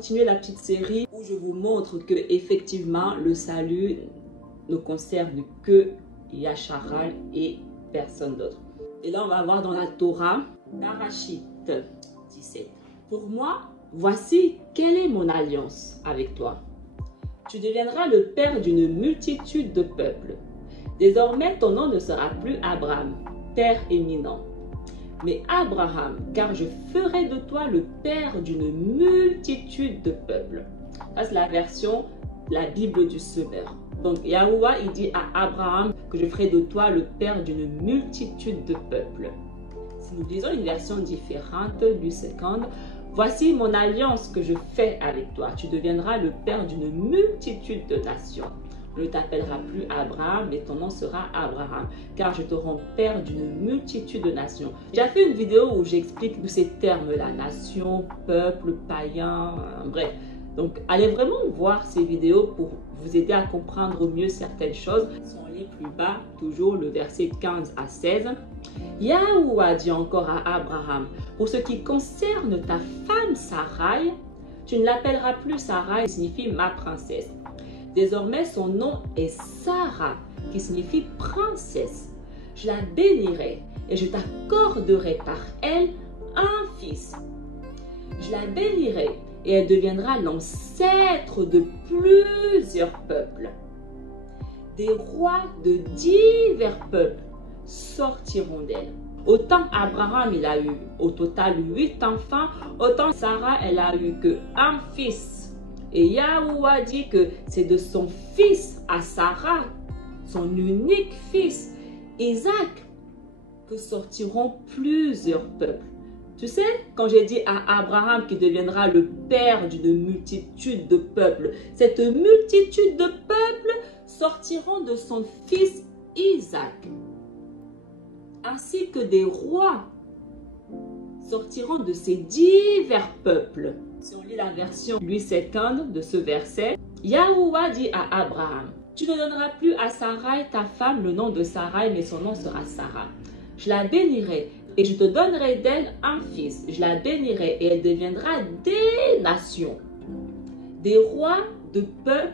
continuer la petite série où je vous montre que effectivement le salut ne concerne que Yasharal et personne d'autre. Et là, on va voir dans la Torah, Bereshit 17. Pour moi, voici quelle est mon alliance avec toi. Tu deviendras le père d'une multitude de peuples. Désormais, ton nom ne sera plus Abraham, père éminent, mais Abraham, car je ferai de toi le père d'une multitude de peuples. Ça, c'est la version, la Bible du Semeur. Donc, Yahuwah, il dit à Abraham que je ferai de toi le père d'une multitude de peuples. Si nous lisons une version différente du 50, voici mon alliance que je fais avec toi. Tu deviendras le père d'une multitude de nations. On ne t'appellera plus Abraham, mais ton nom sera Abraham, car je te rends père d'une multitude de nations. J'ai fait une vidéo où j'explique tous ces termes-là, nation, peuple, païen, bref. Donc, allez vraiment voir ces vidéos pour vous aider à comprendre mieux certaines choses. Si on lit plus bas, toujours le verset 15 à 16. Yahuwah dit encore à Abraham, pour ce qui concerne ta femme Sarai, tu ne l'appelleras plus Sarai, qui signifie ma princesse. Désormais, son nom est Sarah, qui signifie princesse. Je la bénirai et je t'accorderai par elle un fils. Je la bénirai et elle deviendra l'ancêtre de plusieurs peuples. Des rois de divers peuples sortiront d'elle. Autant Abraham, il a eu au total 8 enfants, autant Sarah, elle a eu qu'un fils. Et Yahuwah dit que c'est de son fils à Sarah, son unique fils, Isaac, que sortiront plusieurs peuples. Tu sais, quand j'ai dit à Abraham qu'il deviendra le père d'une multitude de peuples, cette multitude de peuples sortiront de son fils Isaac, ainsi que des rois sortiront de ces divers peuples. Si on lit la version Louis II de ce verset, Yahuwah dit à Abraham, tu ne donneras plus à Sarai ta femme le nom de Sarai, mais son nom sera Sarah. Je la bénirai et je te donnerai d'elle un fils. Je la bénirai et elle deviendra des nations. Des rois de peuples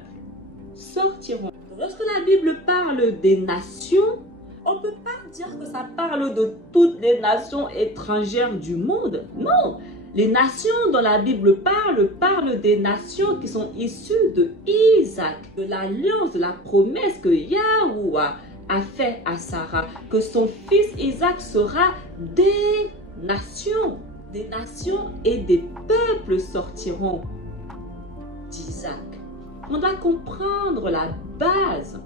sortiront. Lorsque la Bible parle des nations, on ne peut pas dire que ça parle de toutes les nations étrangères du monde. Non, les nations dont la Bible parle des nations qui sont issues de Isaac, de l'alliance, de la promesse que Yahuwah a fait à Sarah, que son fils Isaac sera des nations. Des nations et des peuples sortiront d'Isaac. On doit comprendre la base.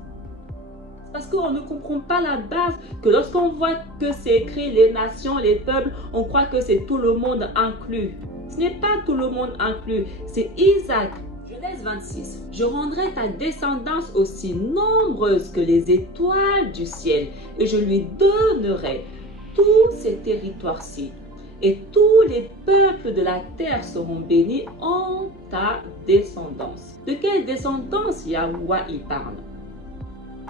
Parce qu'on ne comprend pas la base, que lorsqu'on voit que c'est écrit les nations, les peuples, on croit que c'est tout le monde inclus. Ce n'est pas tout le monde inclus, c'est Isaac. Genèse 26. Je rendrai ta descendance aussi nombreuse que les étoiles du ciel, et je lui donnerai tous ces territoires-ci. Et tous les peuples de la terre seront bénis en ta descendance. De quelle descendance Yahuwah il parle?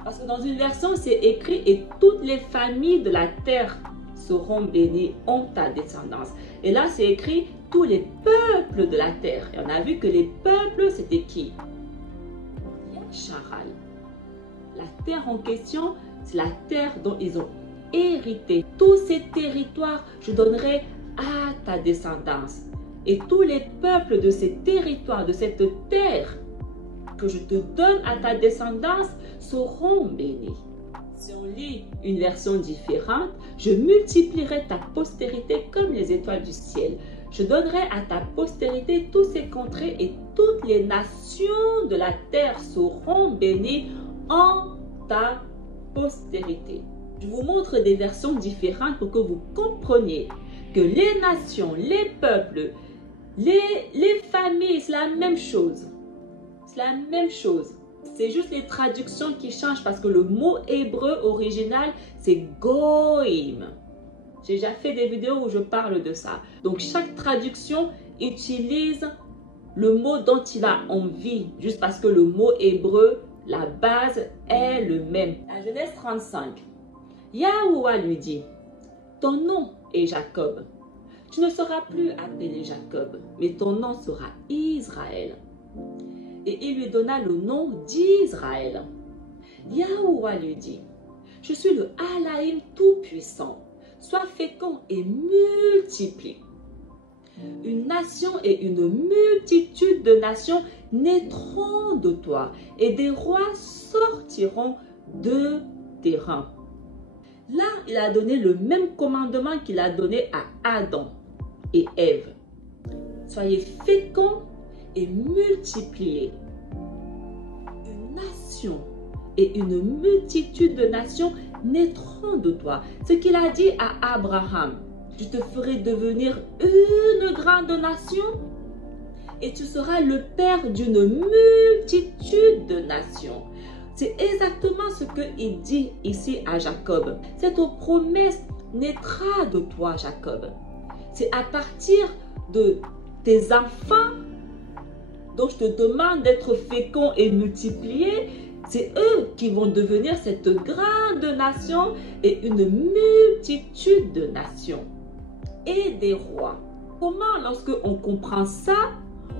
Parce que dans une version, c'est écrit « Et toutes les familles de la terre seront bénies en ta descendance ». Et là, c'est écrit « Tous les peuples de la terre ». Et on a vu que les peuples, c'était qui? Yasharal. La terre en question, c'est la terre dont ils ont hérité. Tous ces territoires, je donnerai à ta descendance. Et tous les peuples de ces territoires, de cette terre, que je te donne à ta descendance seront bénis. Si on lit une version différente, je multiplierai ta postérité comme les étoiles du ciel. Je donnerai à ta postérité tous ces contrées et toutes les nations de la terre seront bénies en ta postérité. Je vous montre des versions différentes pour que vous compreniez que les nations, les peuples, les familles, c'est la même chose. C'est la même chose. C'est juste les traductions qui changent parce que le mot hébreu original, c'est goïm. J'ai déjà fait des vidéos où je parle de ça. Donc, chaque traduction utilise le mot dont il a envie. Juste parce que le mot hébreu, la base est le même. À Genèse 35, Yahuwah lui dit, ton nom est Jacob. Tu ne seras plus appelé Jacob, mais ton nom sera Israël. Et il lui donna le nom d'Israël. Yahuwah lui dit, je suis le Alaïm tout-puissant. Sois fécond et multiplie. Une nation et une multitude de nations naîtront de toi, et des rois sortiront de tes reins. Là, il a donné le même commandement qu'il a donné à Adam et Ève. Soyez féconds et multipliez. Une nation et une multitude de nations naîtront de toi. Ce qu'il a dit à Abraham, je te ferai devenir une grande nation et tu seras le père d'une multitude de nations. C'est exactement ce qu'il dit ici à Jacob. Cette promesse naîtra de toi, Jacob. C'est à partir de tes enfants dont je te demande d'être fécond et multiplié. C'est eux qui vont devenir cette grande nation et une multitude de nations et des rois. Comment, lorsque on comprend ça,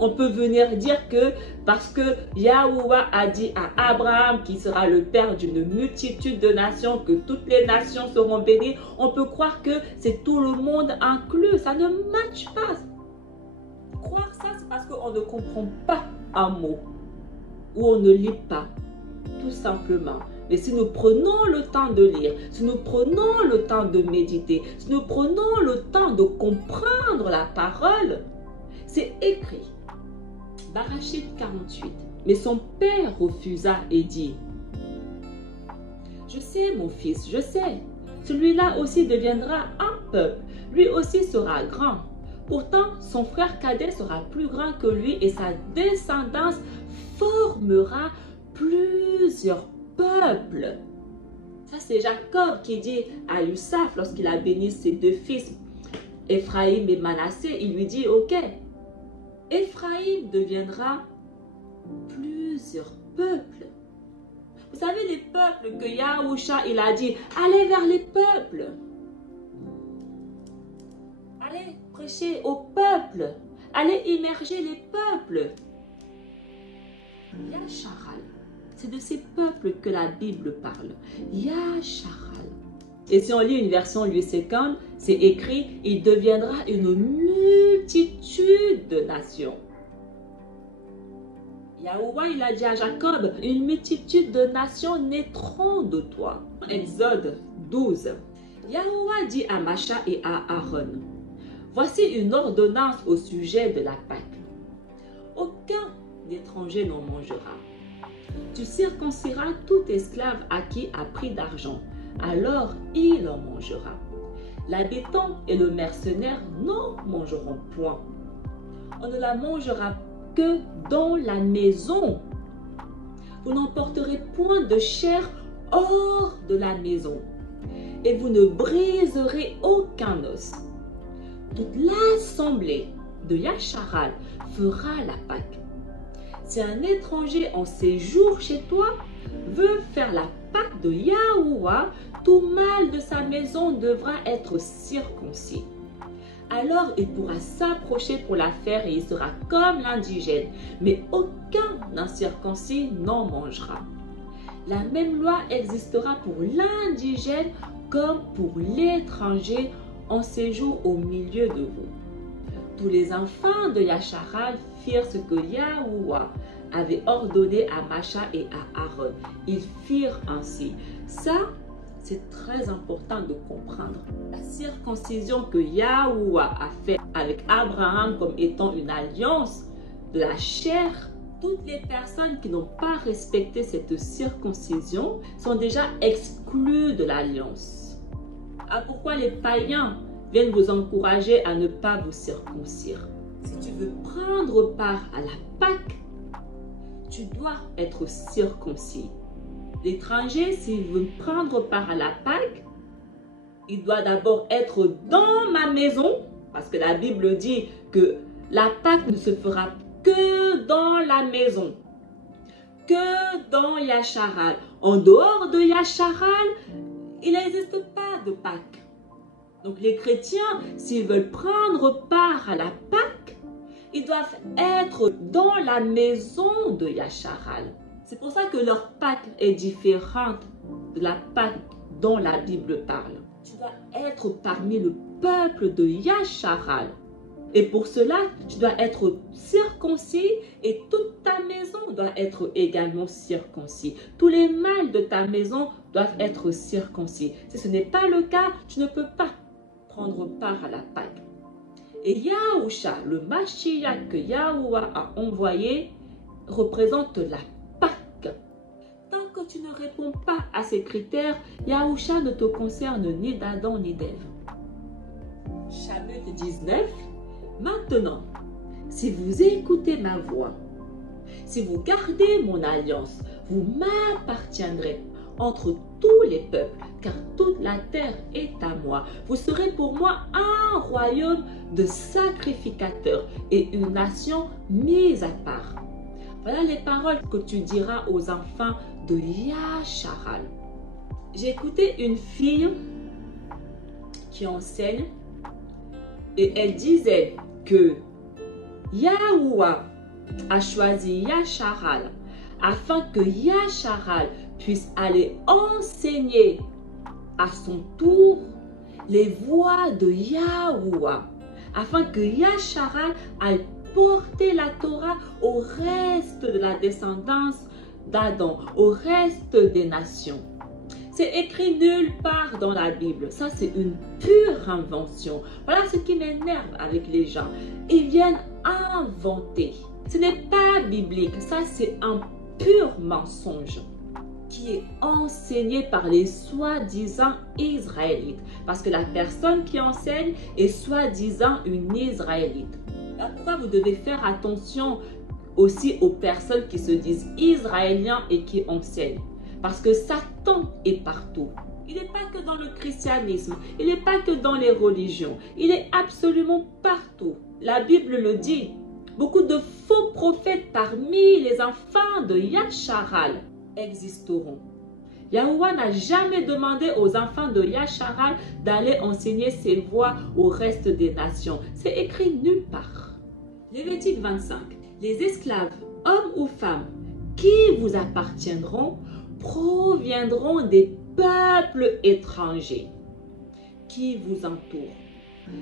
on peut venir dire que parce que Yahuwah a dit à Abraham qu'il sera le père d'une multitude de nations, que toutes les nations seront bénies, on peut croire que c'est tout le monde inclus. Ça ne matche pas. Croire ça, c'est parce qu'on ne comprend pas un mot ou on ne lit pas, tout simplement. Mais si nous prenons le temps de lire, si nous prenons le temps de méditer, si nous prenons le temps de comprendre la parole, c'est écrit. Barachit 48. Mais son père refusa et dit, je sais mon fils, je sais, celui-là aussi deviendra un peuple, lui aussi sera grand. Pourtant, son frère cadet sera plus grand que lui et sa descendance formera plusieurs peuples. Ça, c'est Jacob qui dit à Youssaf lorsqu'il a béni ses deux fils, Ephraïm et Manassé, il lui dit, ok, Ephraïm deviendra plusieurs peuples. Vous savez les peuples que Yahusha, il a dit, allez vers les peuples. Allez prêcher aux peuples. Allez immerger les peuples. Yasharal, c'est de ces peuples que la Bible parle. Yasharal. Et si on lit une version Louis II, c'est écrit, il deviendra une multitude de nations. Yahuwah, il a dit à Jacob, une multitude de nations naîtront de toi. Exode 12. Yahuwah dit à Macha et à Aaron, voici une ordonnance au sujet de la Pâque. Aucun étranger n'en mangera. Tu circonciras tout esclave acquis à prix d'argent, alors il en mangera. L'habitant et le mercenaire n'en mangeront point. On ne la mangera que dans la maison. Vous n'emporterez point de chair hors de la maison, et vous ne briserez aucun os. Toute l'assemblée de Yasharal fera la Pâque. Si un étranger en séjour chez toi veut faire la Pâque de Yahuwah, tout mâle de sa maison devra être circoncis. Alors il pourra s'approcher pour la faire et il sera comme l'indigène, mais aucun incirconcis n'en mangera. La même loi existera pour l'indigène comme pour l'étranger en séjour au milieu de vous. Tous les enfants de Yasharal firent ce que Yahuwah avait ordonné à Macha et à Aaron. Ils firent ainsi. Ça, c'est très important de comprendre. La circoncision que Yahuwah a fait avec Abraham comme étant une alliance de la chair, toutes les personnes qui n'ont pas respecté cette circoncision sont déjà exclues de l'alliance. Ah, pourquoi les païens viennent vous encourager à ne pas vous circoncire? Si tu veux prendre part à la Pâque, tu dois être circoncis. L'étranger, s'il veut prendre part à la Pâque, il doit d'abord être dans ma maison, parce que la Bible dit que la Pâque ne se fera que dans la maison, que dans Yasharal. En dehors de Yasharal, il n'existe pas de Pâque. Donc les chrétiens, s'ils veulent prendre part à la Pâque, ils doivent être dans la maison de Yacharal. C'est pour ça que leur Pâque est différente de la Pâque dont la Bible parle. Tu dois être parmi le peuple de Yacharal. Et pour cela, tu dois être circoncis et toute ta maison doit être également circoncis. Tous les mâles de ta maison doivent être circoncis. Si ce n'est pas le cas, tu ne peux pas prendre part à la Pâque. Et Yahusha, le Mashiach que Yahuwah a envoyé, représente la Pâque. Tant que tu ne réponds pas à ces critères, Yahusha ne te concerne ni d'Adam ni d'Ève. Chapitre 19. Maintenant, si vous écoutez ma voix, si vous gardez mon alliance, vous m'appartiendrez entre tous les peuples, car toute la terre est à moi. Vous serez pour moi un royaume de sacrificateurs et une nation mise à part. Voilà les paroles que tu diras aux enfants de Yacharal. J'ai écouté une fille qui enseigne et elle disait que Yahuwah a choisi Yacharal afin que Yacharal puisse aller enseigner à son tour les voies de Yahuwah, afin que Yacharal aille porter la Torah au reste de la descendance d'Adam, au reste des nations. C'est écrit nulle part dans la Bible. Ça, c'est une pure invention. Voilà ce qui m'énerve avec les gens. Ils viennent inventer. Ce n'est pas biblique. Ça, c'est un pur mensonge qui est enseigné par les soi-disant Israélites. Parce que la personne qui enseigne est soi-disant une Israélite. Alors, pourquoi vous devez faire attention aussi aux personnes qui se disent Israéliens et qui enseignent? Parce que Satan est partout. Il n'est pas que dans le christianisme, il n'est pas que dans les religions, il est absolument partout. La Bible le dit. Beaucoup de faux prophètes parmi les enfants de Yacharal existeront. Yahuwah n'a jamais demandé aux enfants de Yacharal d'aller enseigner ses voies au reste des nations. C'est écrit nulle part. Lévitique 25. Les esclaves, hommes ou femmes, qui vous appartiendront, proviendront des peuples étrangers qui vous entourent.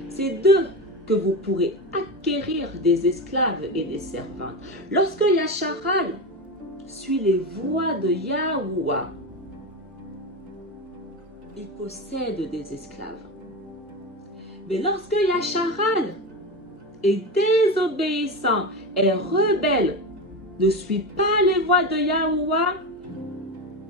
C'est d'eux que vous pourrez acquérir des esclaves et des servantes. Lorsque Yacharal suit les voies de Yahuwah, il possède des esclaves. Mais lorsque Yacharal est désobéissant et rebelle, ne suit pas les voies de Yahuwah,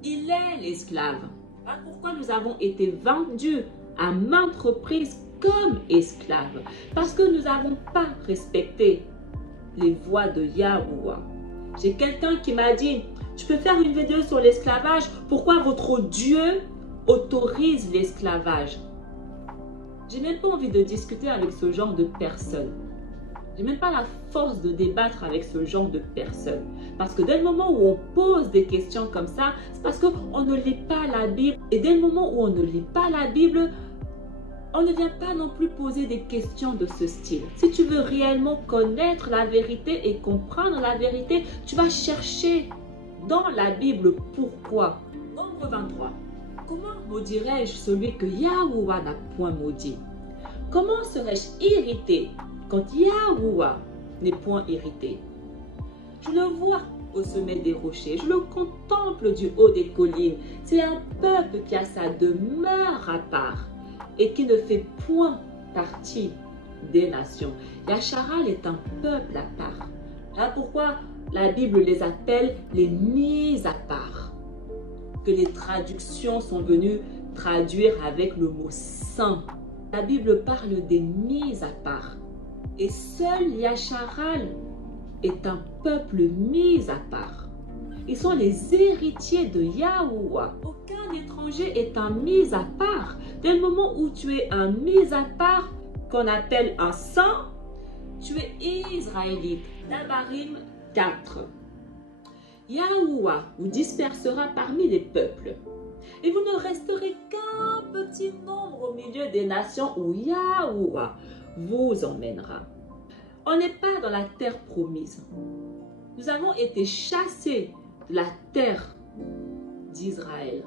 il est l'esclave. Voilà pourquoi nous avons été vendus à maintes reprises comme esclaves. Parce que nous n'avons pas respecté les voies de Yahuwah. J'ai quelqu'un qui m'a dit, je peux faire une vidéo sur l'esclavage. Pourquoi votre Dieu autorise l'esclavage? J'ai même pas envie de discuter avec ce genre de personnes. J'ai même pas la force de débattre avec ce genre de personnes. Parce que dès le moment où on pose des questions comme ça, c'est parce qu'on ne lit pas la Bible. Et dès le moment où on ne lit pas la Bible, on ne vient pas non plus poser des questions de ce style. Si tu veux réellement connaître la vérité et comprendre la vérité, tu vas chercher dans la Bible pourquoi. Nombre 23. Comment maudirais-je celui que Yahuwah n'a point maudit? Comment serais-je irrité quand Yahuwah n'est point irrité? Je le vois au sommet des rochers, je le contemple du haut des collines. C'est un peuple qui a sa demeure à part et qui ne fait point partie des nations. Yacharal est un peuple à part. Voilà pourquoi la Bible les appelle les mis à part. Que les traductions sont venues traduire avec le mot saint. La Bible parle des mis à part. Et seul Yacharal est un peuple mis à part. Ils sont les héritiers de Yahuwah. Aucun étranger est un mis à part. Dès le moment où tu es un mis à part, qu'on appelle un saint, tu es israélite. Nabarim 4. Yahuwah vous dispersera parmi les peuples. Et vous ne resterez qu'un petit nombre au milieu des nations où Yahuwah vous emmènera. On n'est pas dans la terre promise. Nous avons été chassés de la terre d'Israël.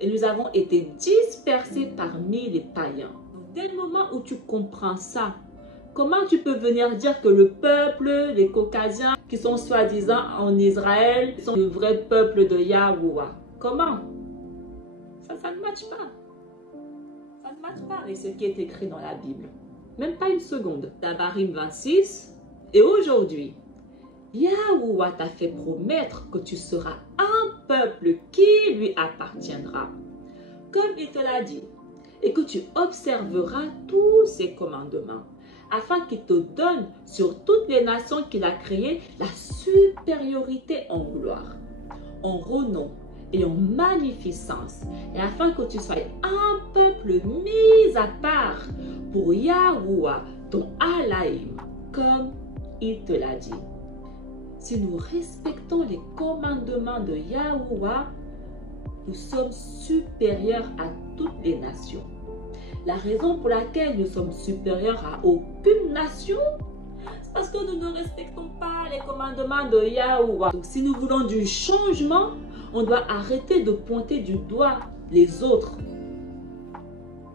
Et nous avons été dispersés parmi les païens. Dès le moment où tu comprends ça, comment tu peux venir dire que le peuple, les Caucasiens, qui sont soi-disant en Israël, sont le vrai peuple de Yahuwah? Comment? Ça ne matche pas. Ça ne matche pas avec ce qui est écrit dans la Bible. Même pas une seconde. Devarim 26. Et aujourd'hui, Yahuwah t'a fait promettre que tu seras un peuple qui lui appartiendra, comme il te l'a dit, et que tu observeras tous ses commandements, afin qu'il te donne sur toutes les nations qu'il a créées la supériorité en gloire, en renom et en magnificence, et afin que tu sois un peuple mis à part pour Yahuwah, ton Alaïm, comme il te l'a dit. Si nous respectons les commandements de Yahuwah, nous sommes supérieurs à toutes les nations. La raison pour laquelle nous sommes supérieurs à aucune nation, c'est parce que nous ne respectons pas les commandements de Yahuwah. Donc, si nous voulons du changement, on doit arrêter de pointer du doigt les autres.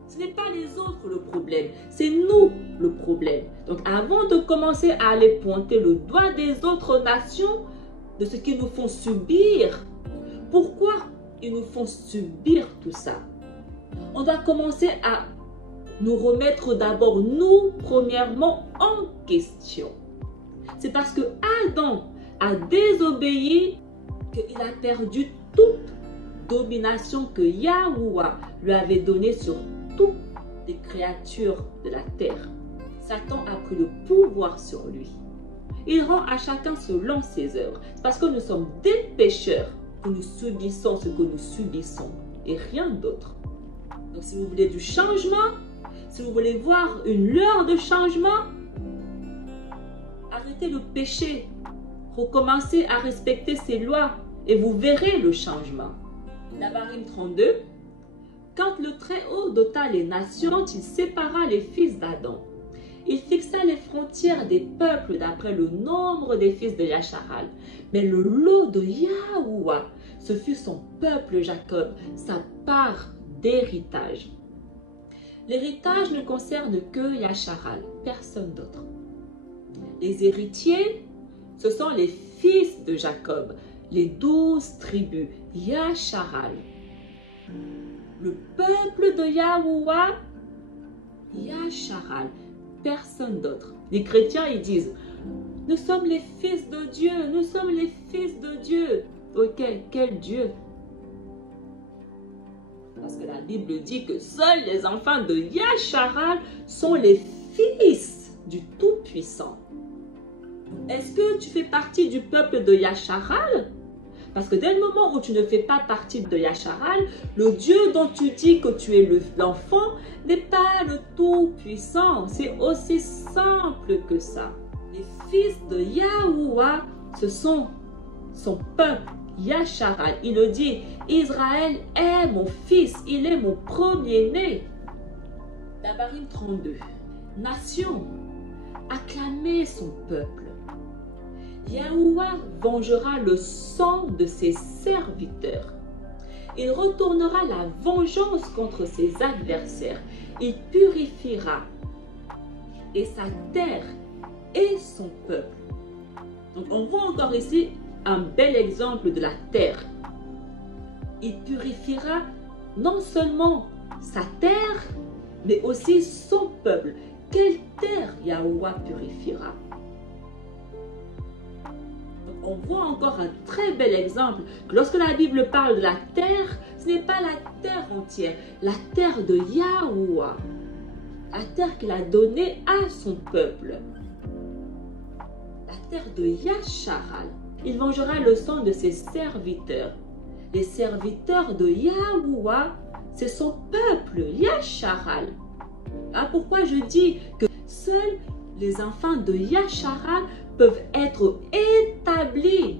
Ce n'est pas les autres le problème, c'est nous le problème. Donc avant de commencer à aller pointer le doigt des autres nations, de ce qu'ils nous font subir, pourquoi ils nous font subir tout ça? On doit commencer à nous remettre d'abord nous, premièrement, en question. C'est parce que Adam a désobéi qu'il a perdu toute domination que Yahuwah lui avait donnée sur toutes les créatures de la terre. Satan a pris le pouvoir sur lui. Il rend à chacun selon ses œuvres. C'est parce que nous sommes des pécheurs que nous subissons ce que nous subissons et rien d'autre. Donc si vous voulez du changement, si vous voulez voir une lueur de changement, arrêtez le péché, recommencez à respecter ses lois et vous verrez le changement. Devarim 32. Quand le Très-Haut dota les nations, quand il sépara les fils d'Adam, il fixa les frontières des peuples d'après le nombre des fils de Yacharal. Mais le lot de Yahuwah, ce fut son peuple Jacob, sa part d'héritage. L'héritage ne concerne que Yacharal, personne d'autre. Les héritiers, ce sont les fils de Jacob, les 12 tribus, Yacharal. Le peuple de Yahuwah, Yacharal, personne d'autre. Les chrétiens, ils disent, nous sommes les fils de Dieu, nous sommes les fils de Dieu. Ok, quel Dieu? Parce que la Bible dit que seuls les enfants de Yacharal sont les fils du Tout-Puissant. Est-ce que tu fais partie du peuple de Yacharal? Parce que dès le moment où tu ne fais pas partie de Yacharal, le Dieu dont tu dis que tu es l'enfant n'est pas le Tout-Puissant. C'est aussi simple que ça. Les fils de Yahuwah, ce sont son peuple, Yacharal. Il le dit, Israël est mon fils, il est mon premier-né. Devarim 32. Nation, acclamez son peuple. Yahuwah vengera le sang de ses serviteurs. Il retournera la vengeance contre ses adversaires. Il purifiera et sa terre et son peuple. Donc on voit encore ici un bel exemple de la terre. Il purifiera non seulement sa terre, mais aussi son peuple. Quelle terre Yahuwah purifiera? On voit encore un très bel exemple que lorsque la Bible parle de la terre, ce n'est pas la terre entière, la terre de Yahuwah, la terre qu'il a donnée à son peuple, la terre de Yacharal. Il vengera le sang de ses serviteurs. Les serviteurs de Yahuwah, c'est son peuple, Yacharal. Ah, pourquoi je dis que seuls les enfants de Yacharal peuvent être établis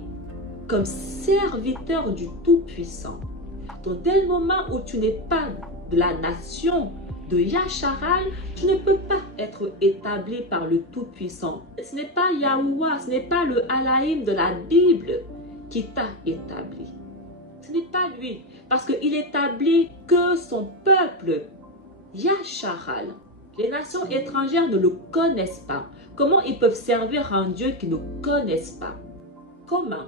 comme serviteur du Tout-Puissant. Donc dès le moment où tu n'es pas de la nation de Yasharal, tu ne peux pas être établi par le Tout-Puissant. Ce n'est pas Yahuwah, ce n'est pas le Alaïm de la Bible qui t'a établi. Ce n'est pas lui, parce qu'il établit que son peuple, Yasharal. Les nations étrangères ne le connaissent pas. Comment ils peuvent servir un Dieu qu'ils ne connaissent pas? Comment?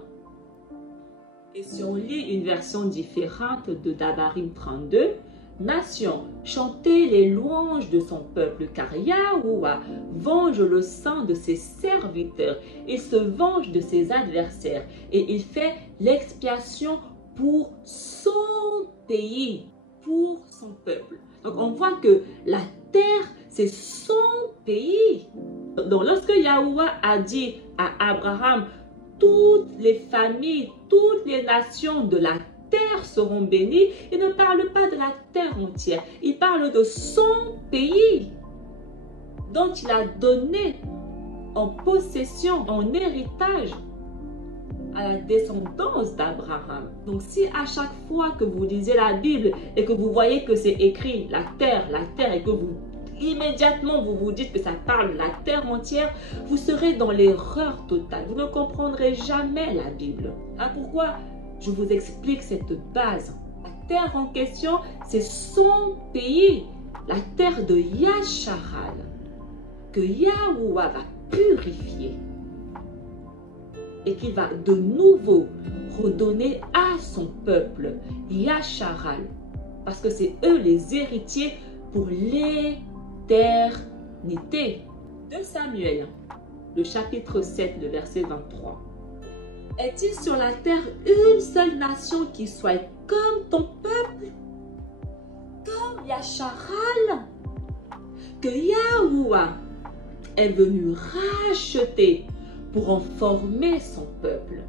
Et si on lit une version différente de Dabarim 32, Nation, chantez les louanges de son peuple, car Yahuwah venge le sang de ses serviteurs. Il se venge de ses adversaires et il fait l'expiation pour son pays, pour son peuple. Donc on voit que la terre, c'est son pays. Donc lorsque Yahuwah a dit à Abraham, toutes les familles, toutes les nations de la terre seront bénies, il ne parle pas de la terre entière, il parle de son pays dont il a donné en possession, en héritage à la descendance d'Abraham. Donc si à chaque fois que vous lisez la Bible et que vous voyez que c'est écrit la terre, et que vous immédiatement vous vous dites que ça parle de la terre entière, vous serez dans l'erreur totale. Vous ne comprendrez jamais la Bible. Hein, pourquoi je vous explique cette base? La terre en question, c'est son pays, la terre de Yasharal, que Yahuwah va purifier et qu'il va de nouveau redonner à son peuple, Yasharal, parce que c'est eux les héritiers pour l'éternité. 2 Samuel, le chapitre 7, le verset 23. Est-il sur la terre une seule nation qui soit comme ton peuple, comme Yasharal, que Yahuwah est venu racheter pour en former son peuple,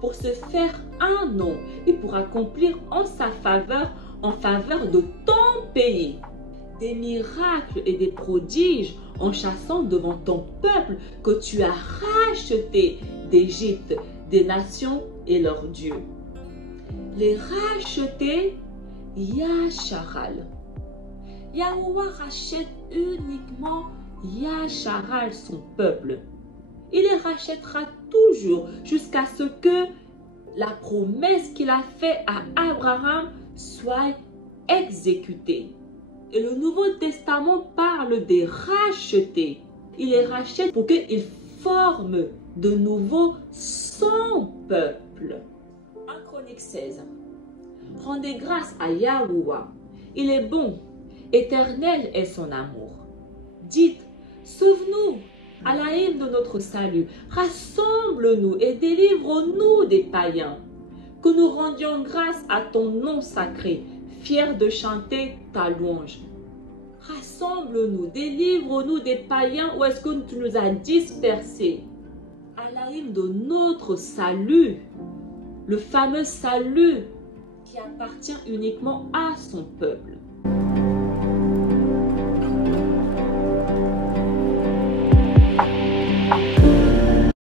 pour se faire un nom et pour accomplir en sa faveur, en faveur de ton pays, des miracles et des prodiges en chassant devant ton peuple que tu as racheté d'Égypte, des nations et leurs dieux. Les racheter, Yasharal. Yahuwah rachète uniquement Yasharal, son peuple. Il les rachètera toujours jusqu'à ce que la promesse qu'il a faite à Abraham soit exécutée. Et le Nouveau Testament parle des rachetés. Il les rachète pour qu'ils forment de nouveau son peuple. 1 Chronique 16. Rendez grâce à Yahuwah. Il est bon, éternel est son amour. Dites, sauve-nous, Alaïm de notre salut. Rassemble-nous et délivre-nous des païens. Que nous rendions grâce à ton nom sacré, fiers de chanter ta louange. Rassemble-nous, délivre-nous des païens où est-ce que tu nous as dispersés. Alaïm de notre salut, le fameux salut qui appartient uniquement à son peuple.